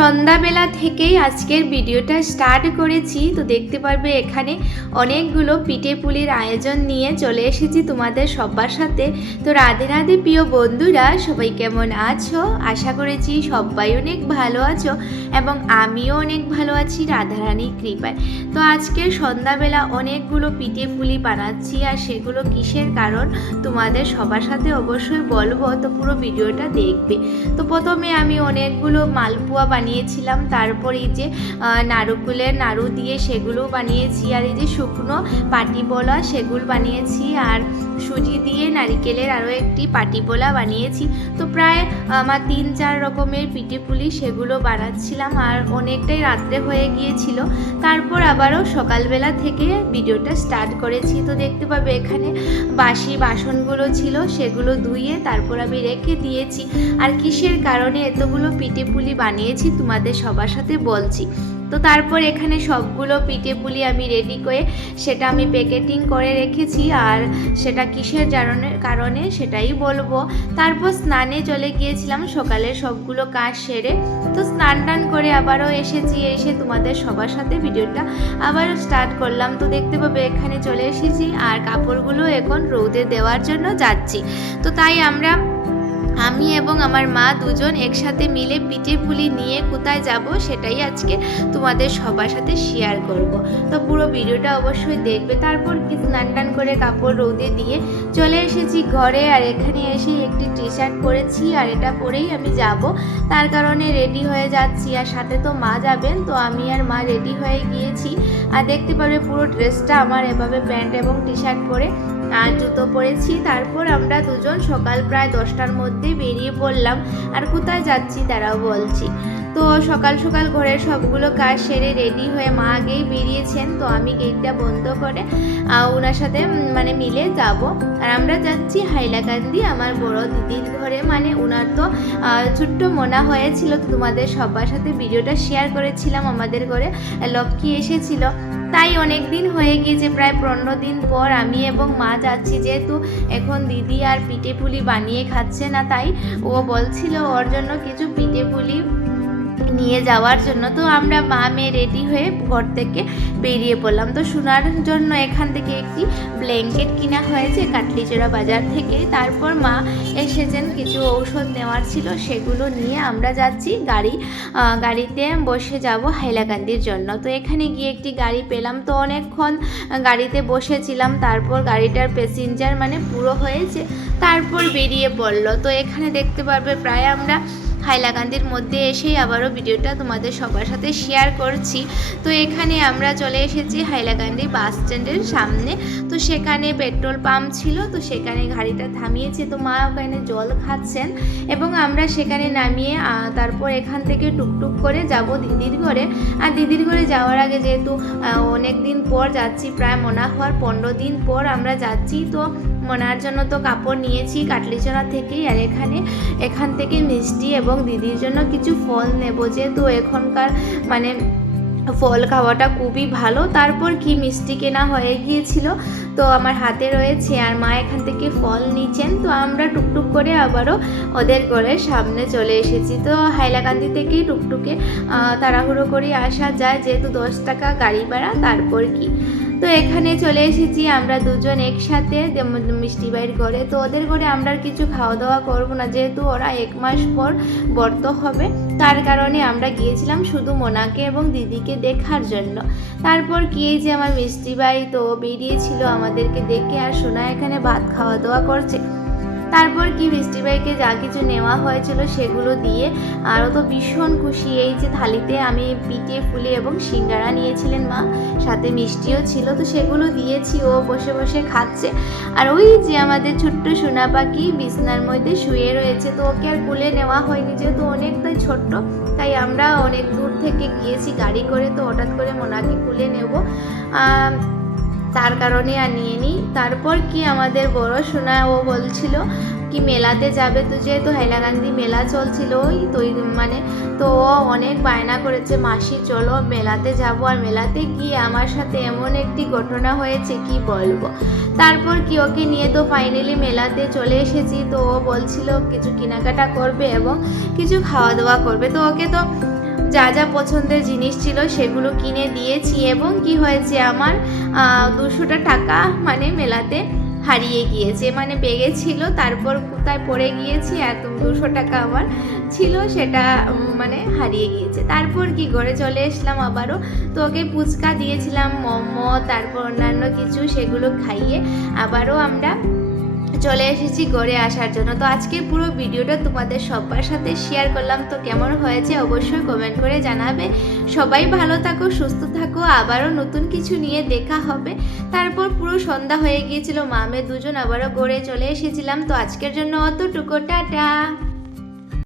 সন্ধ্যাবেলা থেকেই আজকের ভিডিওটা স্টার্ট করেছি। তো দেখতে পারবে এখানে অনেকগুলো পিঠে পুলির আয়োজন নিয়ে চলে এসেছি তোমাদের সবার সাথে। তো রাধে রাধে প্রিয় বন্ধুরা, সবাই কেমন আছো? আশা করেছি সবাই অনেক ভালো আছো এবং আমিও অনেক ভালো আছি রাধারানীর কৃপায়। তো আজকে সন্ধ্যাবেলা অনেকগুলো পিঠে পুলি বানাচ্ছি, আর সেগুলো কিসের কারণ তোমাদের সবার সাথে অবশ্যই বলবো। তো পুরো ভিডিওটা দেখবে। তো প্রথমে আমি অনেকগুলো মালপোয়া বানিয়েছিলাম, তারপর এই যে নারকেলের নাড়ু দিয়ে সেগুলো বানিয়েছি, আর এই যে শুকনো পাটিবোলা সেগুলো বানিয়েছি, আর সুজি দিয়ে নারিকেলের আরও একটি পাটিবোলা বানিয়েছি। তো প্রায় আমার 3-4 রকমের পিঠে পুলি সেগুলো বানাচ্ছিলাম, আর অনেকটাই রাত্রে হয়ে গিয়েছিল। তারপর আবারও সকালবেলা থেকে ভিডিওটা স্টার্ট করেছি। তো দেখতে পাবে এখানে বাসি বাসনগুলো ছিল, সেগুলো ধুয়ে তারপর আমি রেখে দিয়েছি। আর কিসের কারণে এতগুলো পিঠে পুলি বানিয়েছি তোমাদের সবার সাথে বলছি। তো তারপর এখানে সবগুলো পিঠে পুলি আমি রেডি করে সেটা আমি প্যাকেটিং করে রেখেছি, আর সেটা কিসের কারণে সেটাই বলবো। তারপর স্নানে চলে গিয়েছিলাম সকালে সবগুলো কাজ সেরে। তো স্নান টান করে আবারও এসেছি, এসে তোমাদের সবার সাথে ভিডিওটা আবারও স্টার্ট করলাম। তো দেখতে পাবে এখানে চলে এসেছি, আর কাপড়গুলো এখন রোদে দেওয়ার জন্য যাচ্ছি। তো তাই আমি এবং আমার মা দুজন একসাথে মিলে পিঠে পুলি নিয়ে কোথায় যাব সেটাই আজকে তোমাদের সবার সাথে শেয়ার করব। তো পুরো ভিডিওটা অবশ্যই দেখবে। তারপর কি স্নান টান করে কাপড় রোদে দিয়ে চলে এসেছি ঘরে, আর এখানে এসে একটি টি শার্ট পরেছি, আর এটা পরেই আমি যাব। তার কারণে রেডি হয়ে যাচ্ছি, আর সাথে তো মা যাবেন। তো আমি আর মা রেডি হয়ে গিয়েছি, আর দেখতে পারবে পুরো ড্রেসটা আমার এভাবে প্যান্ট এবং টি শার্ট পরে আর জুতো পরেছি। তারপর আমরা দুজন সকাল প্রায় 10টার মধ্যে বেরিয়ে পড়লাম। আর কোথায় যাচ্ছি তারাও বলছি। তো সকাল সকাল ঘরের সবগুলো কাজ সেরে রেডি হয়ে মা আগেই বেরিয়েছেন। তো আমি গেটটা বন্ধ করে ওনার সাথে মিলে যাব। আর আমরা যাচ্ছি হাইলাকান্দি আমার বড় দিদির ঘরে, ওনার তো ছোট্ট মোনা হয়েছিল। তো তোমাদের সবার সাথে ভিডিওটা শেয়ার করেছিলাম, আমাদের ঘরে লক্ষ্মী এসেছিল। তাই অনেক দিন হয়ে গিয়েছে, প্রায় 15 দিন পর আমি এবং মা যাচ্ছি। যেহেতু এখন দিদি আর পিঠে পুলি বানিয়ে খাচ্ছে না, তাই ও বলছিল ওর জন্য কিছু পিঠে পুলি নিয়ে যাওয়ার জন্য। তো আমরা মা মেয়ে রেডি হয়ে ঘর থেকে বেরিয়ে পড়লাম। তো শোনার জন্য এখান থেকে একটি ব্ল্যাঙ্কেট কিনা হয়েছে কাটলিচড়া বাজার থেকে। তারপর মা এসেছেন, কিছু ঔষধ নেওয়ার ছিল, সেগুলো নিয়ে আমরা যাচ্ছি গাড়িতে বসে যাব হাইলাকান্দির জন্য। তো এখানে গিয়ে একটি গাড়ি পেলাম। তো অনেকক্ষণ গাড়িতে বসেছিলাম, তারপর গাড়িটার প্যাসেঞ্জার পুরো হয়েছে, তারপর বেরিয়ে পড়লো। তো এখানে দেখতে পারবে প্রায় আমরা হাইলাকান্দির মধ্যে এসেই আবারও ভিডিওটা তোমাদের সবার সাথে শেয়ার করছি। তো এখানে আমরা চলে এসেছি হাইলাকান্দি বাস স্ট্যান্ডের সামনে। তো সেখানে পেট্রোল পাম্প ছিল, তো সেখানে গাড়িটা থামিয়েছে। তো মা ওখানে জল খাচ্ছেন এবং আমরা সেখানে নামিয়ে তারপর এখান থেকে টুকটুক করে যাব দিদির ঘরে। আর দিদির ঘরে যাওয়ার আগে যেহেতু অনেক দিন পর যাচ্ছি, প্রায় মনে হওয়ার 15 দিন পর আমরা যাচ্ছি। তো মনার জন্য তো কাপড় নিয়েছি কাটলিচড়া থেকেই, আর এখান থেকে মিষ্টি এবং দিদির জন্য কিছু ফল নেব, যেহেতু এখনকার ফল খাওয়াটা খুবই ভালো। তারপর কি মিষ্টি কেনা হয়ে গিয়েছিল, তো আমার হাতে রয়েছে, আর মা এখান থেকে ফল নিচ্ছেন। তো আমরা টুকটুক করে আবারও ওদের ঘরের সামনে চলে এসেছি। তো হাইলাকান্দি থেকেই টুকটুকে তাড়াহুড়ো করে আসা যায়, যেহেতু 10 টাকা গাড়ি ভাড়া। তারপর কি তো এখানে চলে এসেছি আমরা দুজন একসাথে মিষ্টি ভাইয়ের ঘরে। তো ওদের ঘরে আমরা কিছু খাওয়া দাওয়া করবো না, যেহেতু ওরা 1 মাস পর ব্রত হবে। তার কারণে আমরা গিয়েছিলাম শুধু মোনাকে এবং দিদিকে দেখার জন্য। তারপর কি যে আমার মিষ্টি ভাই তো বেরিয়েছিল আমাদেরকে দেখে, আর সোনা এখানে ভাত খাওয়া দাওয়া করছে। তারপর কি মিষ্টি ভাইকে যা কিছু নেওয়া হয়েছিল সেগুলো দিয়ে আরও তো ভীষণ খুশি। এই যে থালিতে আমি পিঠে পুলি এবং সিঙ্গারা নিয়েছিলেন মা, সাথে মিষ্টিও ছিল। তো সেগুলো দিয়েছি, ও বসে বসে খাচ্ছে। আর ওই যে আমাদের ছোট্ট সোনা পাখি বিছনার মধ্যে শুয়ে রয়েছে। তো ওকে আর কোলে নেওয়া হয়নি, যেহেতু অনেকটাই ছোট্ট, তাই আমরা অনেক দূর থেকে গিয়েছি গাড়ি করে। তো হঠাৎ করে মোনাকে কোলে নেব, তার কারণে আর নিয়ে নিই। তারপর কি আমাদের বড় সোনা ও বলছিল কি মেলাতে যাবে। তো যেহেতু হাইলাকান্দি মেলা চলছিল তো ও অনেক বায়না করেছে, মাসি চলো মেলাতে যাব। আর মেলাতে গিয়ে আমার সাথে এমন একটি ঘটনা হয়েছে কি বলবো। তারপর কি ওকে নিয়ে তো ফাইনালি মেলাতে চলে এসেছি। তো ও বলছিল কিছু কেনাকাটা করবে এবং কিছু খাওয়া দাওয়া করবে। তো ওকে তো যা যা পছন্দের জিনিস ছিল সেগুলো কিনে দিয়েছি। এবং কি হয়েছে, আমার 200টা টাকা মানে মেলাতে হারিয়ে গিয়েছে। মানে বেগে ছিল, তারপর কোথায় পড়ে গিয়েছি, এত 200 টাকা আমার ছিল, সেটা মানে হারিয়ে গিয়েছে। তারপর কি ঘরে চলে এসলাম আবারও। তো ওকে ফুচকা দিয়েছিলাম, মোমো, তারপর অন্যান্য কিছু, সেগুলো খাইয়ে আবারও আমরা চলে এসেছি ঘরে আসার জন্য। তো আজকের পুরো ভিডিওটা তোমাদের সবার সাথে শেয়ার করলাম। তো কেমন হয়েছে অবশ্যই কমেন্ট করে জানাবে। সবাই ভালো থাকো, সুস্থ থাকো, আবারও নতুন কিছু নিয়ে দেখা হবে। তারপর পুরো সন্ধ্যা হয়ে গিয়েছিল, মা মেয়ে দুজন আবারও ঘরে চলে এসেছিলাম। তো আজকের জন্য অতটুকু, টাটা।